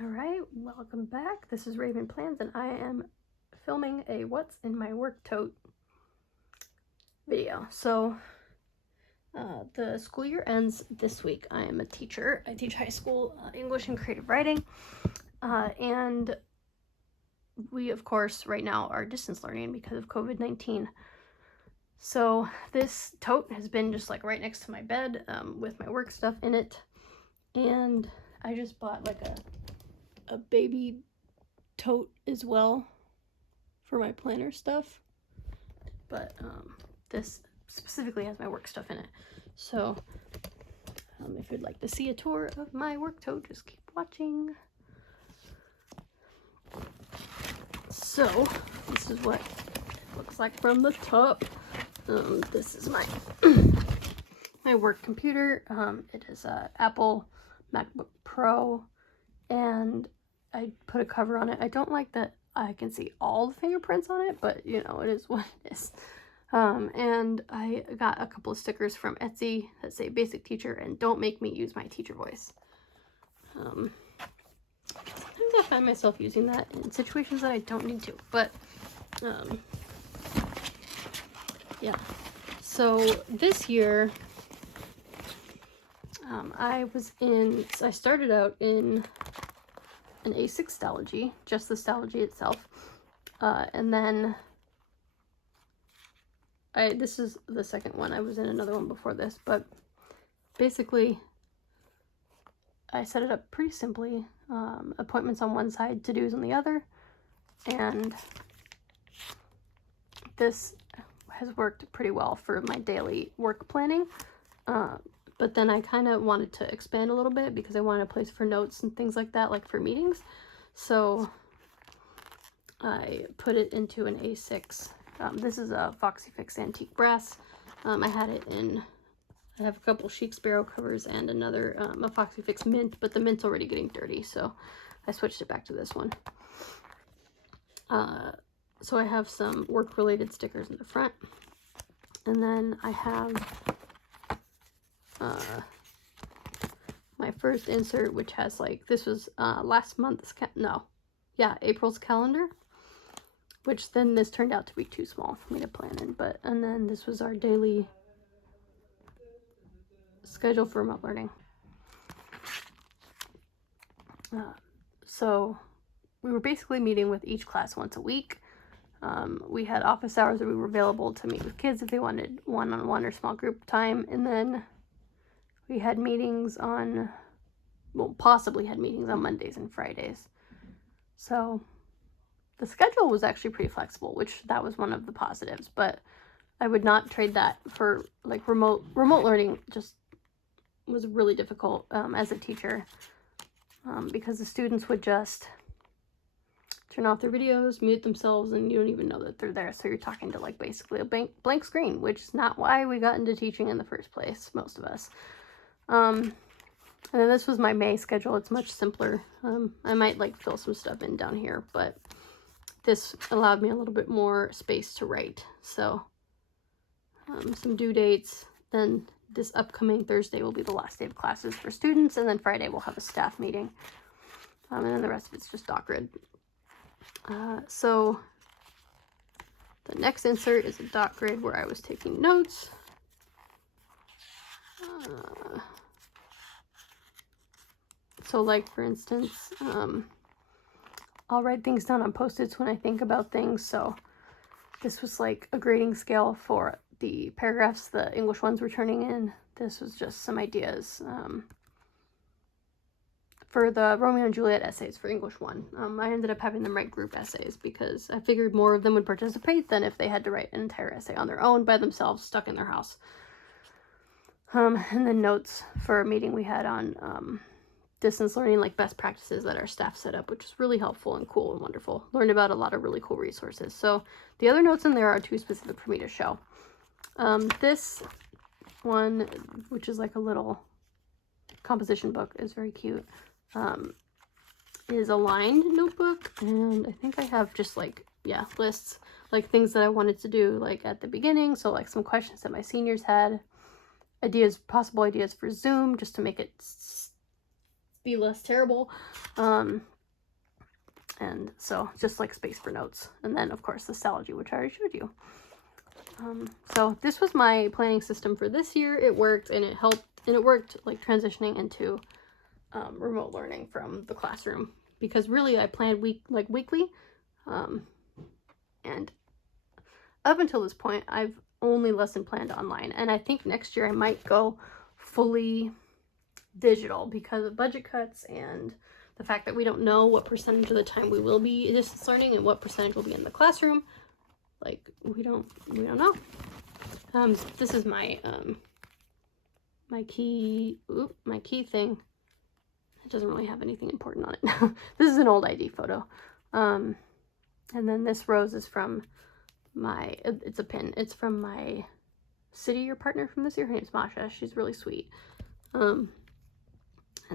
Alright, welcome back. This is Raven Plans and I am filming a what's in my work tote video. So the school year ends this week. I am a teacher. I teach high school English and creative writing, and we of course right now are distance learning because of COVID-19. So this tote has been just like right next to my bed with my work stuff in it, and I just bought like a baby tote as well for my planner stuff, but this specifically has my work stuff in it. So if you'd like to see a tour of my work tote, just keep watching. So this is what it looks like from the top. This is my my work computer. It is a Apple MacBook Pro, and I put a cover on it. I don't like that I can see all the fingerprints on it, but you know, it is what it is. And I got a couple of stickers from Etsy that say basic teacher and don't make me use my teacher voice. Sometimes I find myself using that in situations that I don't need to, but yeah. So this year I started out in an A6 stalogy, just the stalogy itself, and then this is the second one. I was in another one before this, but basically I set it up pretty simply. Appointments on one side, to-dos on the other, and this has worked pretty well for my daily work planning. But then I kind of wanted to expand a little bit because I wanted a place for notes and things like that, like for meetings. So I put it into an A6. This is a Foxy Fix antique brass. I had it in, I have a couple Chic Sparrow covers and another, a Foxy Fix mint, but the mint's already getting dirty, so I switched it back to this one. So I have some work-related stickers in the front. And then I have my first insert, which has like, this was last month's, April's calendar, which then this turned out to be too small for me to plan in, and then this was our daily schedule for remote learning. So we were basically meeting with each class once a week. We had office hours where we were available to meet with kids if they wanted one-on-one or small group time, and then we had meetings on, possibly had meetings on Mondays and Fridays. So the schedule was actually pretty flexible, which that was one of the positives, but I would not trade that for like remote learning. Just was really difficult as a teacher, because the students would just turn off their videos, mute themselves, and you don't even know that they're there. So you're talking to like basically a blank screen, which is not why we got into teaching in the first place, most of us. And then this was my May schedule. It's much simpler. I might like fill some stuff in down here, but this allowed me a little bit more space to write. So some due dates. Then this upcoming Thursday will be the last day of classes for students, and then Friday we'll have a staff meeting. And then the rest of it's just doc grid. So the next insert is a doc grid where I was taking notes. So like, for instance, I'll write things down on Post-its when I think about things. So this was like a grading scale for the paragraphs the English ones were turning in. This was just some ideas for the Romeo and Juliet essays for English 1. I ended up having them write group essays because I figured more of them would participate than if they had to write an entire essay on their own by themselves, stuck in their house. And then notes for a meeting we had on distance learning, like best practices that our staff set up, which is really helpful and cool and wonderful. Learned about a lot of really cool resources. So the other notes in there are too specific for me to show. This one, which is like a little composition book, is very cute. Is a lined notebook, and I think I have just like, lists, like things that I wanted to do like at the beginning. So like some questions that my seniors had, possible ideas for Zoom, just to make it be less terrible. And so just like space for notes. And then of course the stalogy, which I already showed you. So this was my planning system for this year. It worked, and it helped, and it worked like transitioning into remote learning from the classroom, because really I planned weekly. And up until this point, I've only lesson planned online. And I think next year I might go fully digital because of budget cuts and the fact that we don't know what percentage of the time we will be distance learning and what percentage will be in the classroom. Like, we don't know. This is my my key thing. It doesn't really have anything important on it. This is an old ID photo. And then this rose is from my, it's a pin. It's from my City Year partner from this year. Her name's Masha. She's really sweet. And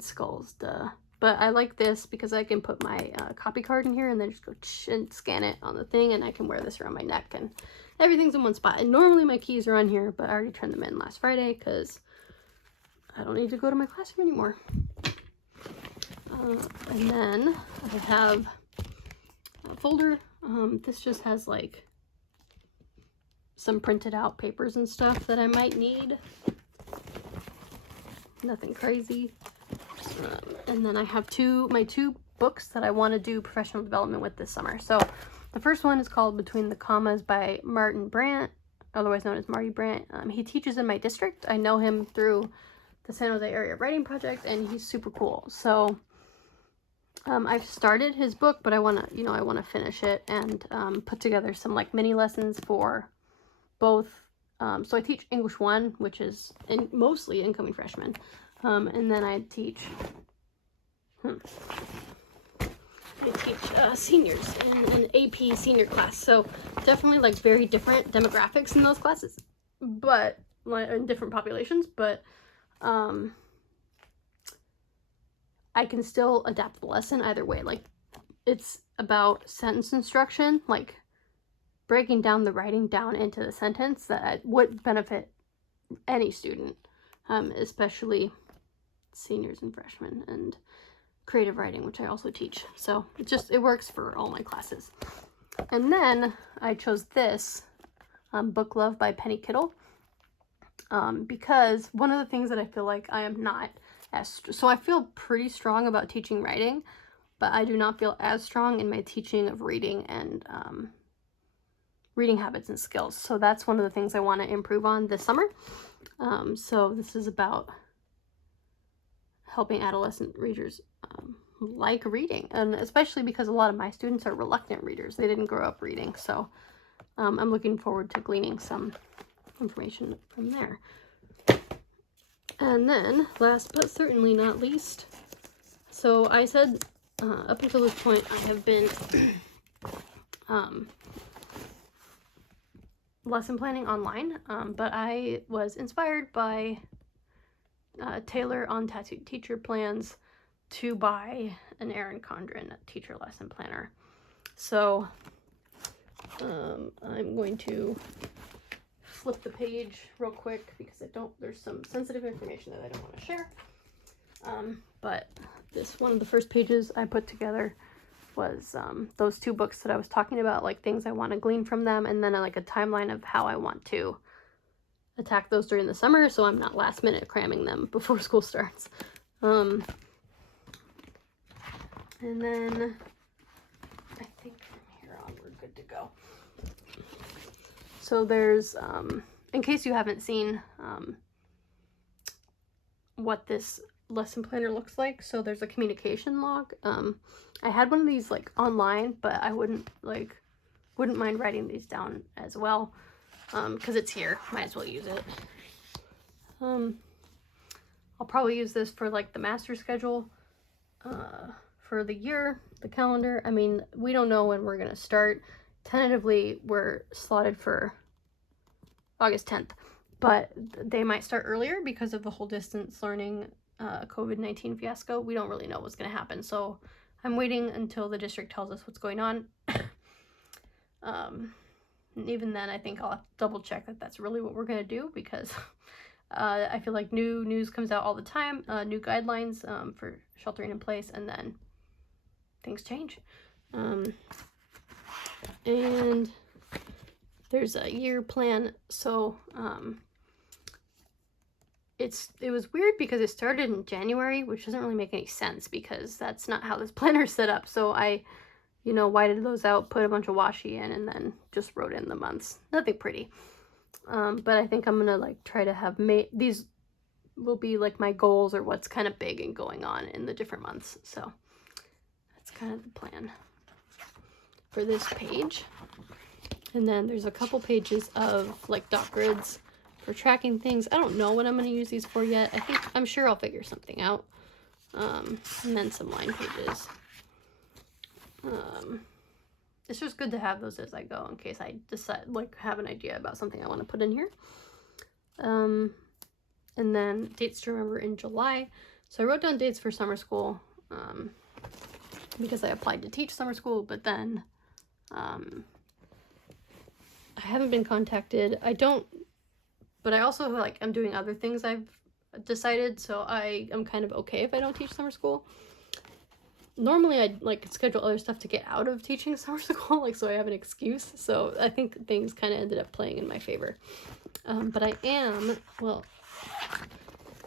skulls, duh. But I like this because I can put my copy card in here and then just go and scan it on the thing, and I can wear this around my neck, and everything's in one spot. And normally my keys are on here, but I already turned them in last Friday because I don't need to go to my classroom anymore. And then I have a folder. This just has like some printed out papers and stuff that I might need. Nothing crazy. And then I have my two books that I want to do professional development with this summer. So the first one is called Between the Commas by Martin Brandt, otherwise known as Marty Brandt. He teaches in my district. I know him through the San Jose Area Writing Project, and he's super cool. So I've started his book, but I want to finish it and put together some like mini lessons for both. So I teach English 1, which is mostly incoming freshmen. And then I teach seniors in an AP senior class. So definitely like very different demographics in those classes, but like in different populations, but I can still adapt the lesson either way. Like, it's about sentence instruction, like breaking down the writing down into the sentence that would benefit any student, especially seniors and freshmen, and creative writing, which I also teach. So it works for all my classes. And then I chose this Book Love by Penny Kittle, because one of the things that I feel like I am not so I feel pretty strong about teaching writing, but I do not feel as strong in my teaching of reading and reading habits and skills. So that's one of the things I want to improve on this summer. So this is about helping adolescent readers like reading, and especially because a lot of my students are reluctant readers. They didn't grow up reading, so I'm looking forward to gleaning some information from there. And then, last but certainly not least, so I said up until this point I have been lesson planning online, but I was inspired by Taylor on Tattooed Teacher Plans to buy an Erin Condren teacher lesson planner. So I'm going to flip the page real quick because there's some sensitive information that I don't want to share. But one of the first pages I put together was those two books that I was talking about, like things I want to glean from them, and then like a timeline of how I want to attack those during the summer, so I'm not last minute cramming them before school starts. And then I think from here on we're good to go. So there's, in case you haven't seen what this lesson planner looks like, so there's a communication log. I had one of these like online, but I wouldn't mind writing these down as well, because it's here, might as well use it. I'll probably use this for like the master schedule for the year, the calendar. I mean, we don't know when we're gonna start. Tentatively, we're slotted for August 10th, but they might start earlier because of the whole distance learning COVID-19 fiasco. We don't really know what's going to happen, so I'm waiting until the district tells us what's going on. And even then, I think I'll have to double check that that's really what we're going to do, because I feel like new news comes out all the time, new guidelines for sheltering in place, and then things change. And there's a year plan, so it was weird because it started in January, which doesn't really make any sense because that's not how this planner's set up. So I, whited those out, put a bunch of washi in, and then just wrote in the months. Nothing pretty. But I think I'm gonna like try to have these will be like my goals or what's kind of big and going on in the different months. So that's kind of the plan for this page. And then there's a couple pages of like dot grids for tracking things. I don't know what I'm going to use these for yet. I'm sure I'll figure something out. And then some line pages. It's just good to have those as I go in case I decide, like, have an idea about something I want to put in here. And then dates to remember in July. So I wrote down dates for summer school because I applied to teach summer school, but then I haven't been contacted. But I also like I'm doing other things I've decided, so I am kind of okay if I don't teach summer school. Normally I'd like schedule other stuff to get out of teaching summer school, like so I have an excuse. So I think things kind of ended up playing in my favor. But I am, well,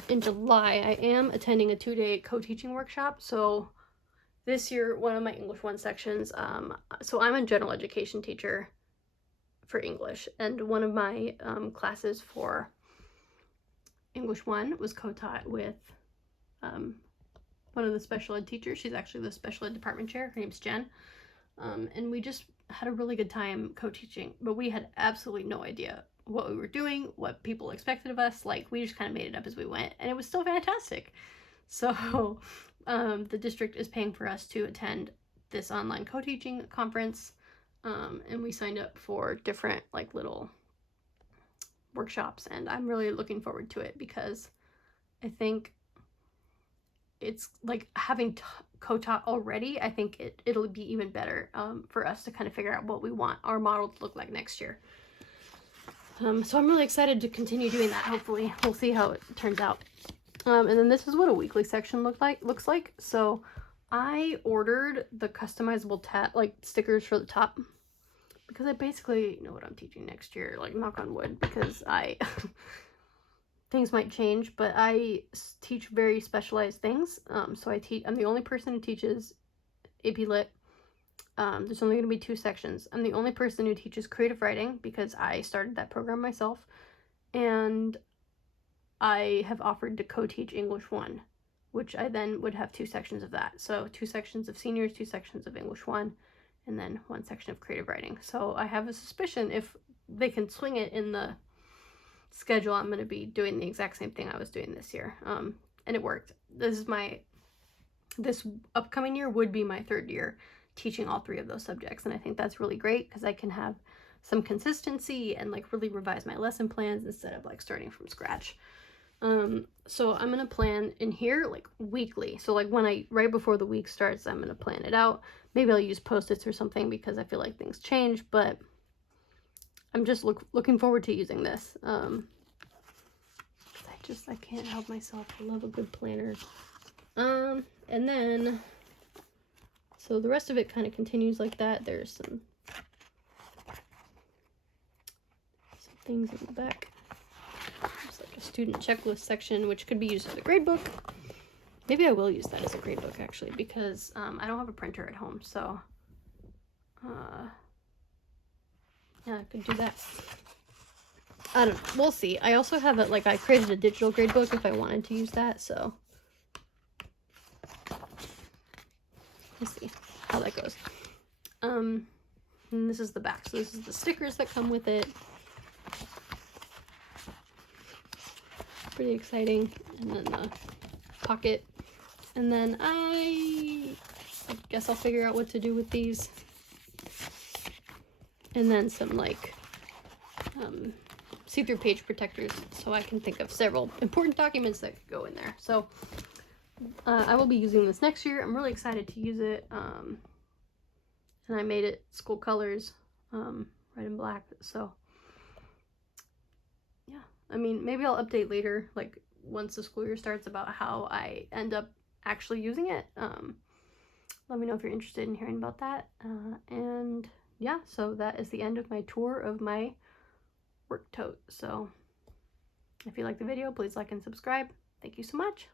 in July, I am attending a 2-day co-teaching workshop. So this year, one of my English 1 sections, so I'm a general education teacher for English, and one of my classes for English 1 was co-taught with one of the special ed teachers. She's actually the special ed department chair. Her name's Jen. And we just had a really good time co-teaching, but we had absolutely no idea what we were doing, what people expected of us. Like, we just kind of made it up as we went, and it was still fantastic. So the district is paying for us to attend this online co-teaching conference. And we signed up for different like little workshops, and I'm really looking forward to it because I think it's like having co-taught already. I think it'll be even better for us to kind of figure out what we want our model to look like next year. So I'm really excited to continue doing that. Hopefully we'll see how it turns out. And then this is what a weekly section looks like. So I ordered the customizable stickers for the top because I basically know what I'm teaching next year, like knock on wood, because things might change, but I teach very specialized things. So I'm the only person who teaches AP Lit. There's only going to be 2 sections. I'm the only person who teaches creative writing because I started that program myself, and I have offered to co-teach English 1, which I then would have 2 sections of that. So 2 sections of seniors, 2 sections of English 1, and then 1 section of creative writing. So I have a suspicion if they can swing it in the schedule, I'm going to be doing the exact same thing I was doing this year. And it worked. This upcoming year would be my 3rd year teaching all 3 of those subjects, and I think that's really great because I can have some consistency and like really revise my lesson plans instead of like starting from scratch. So I'm gonna plan in here like weekly. So like right before the week starts, I'm gonna plan it out. Maybe I'll use Post-its or something because I feel like things change, but I'm just looking forward to using this. I can't help myself. I love a good planner. And then, so the rest of it kind of continues like that. There's some things in the back. There's like a student checklist section, which could be used as a grade book. Maybe I will use that as a grade book actually, because I don't have a printer at home, so yeah, I could do that. I don't know. We'll see. I also have it, like, I created a digital grade book if I wanted to use that, so we'll see how that goes. And this is the back. So this is the stickers that come with it. Pretty exciting. And then the pocket. And then I guess I'll figure out what to do with these. And then some, like, see-through page protectors, so I can think of several important documents that could go in there. So I will be using this next year. I'm really excited to use it. And I made it school colors, red and black. So yeah, I mean, maybe I'll update later, like once the school year starts, about how I end up actually using it. Let me know if you're interested in hearing about that. And yeah, so that is the end of my tour of my work tote. So if you like the video, please like and subscribe. Thank you so much.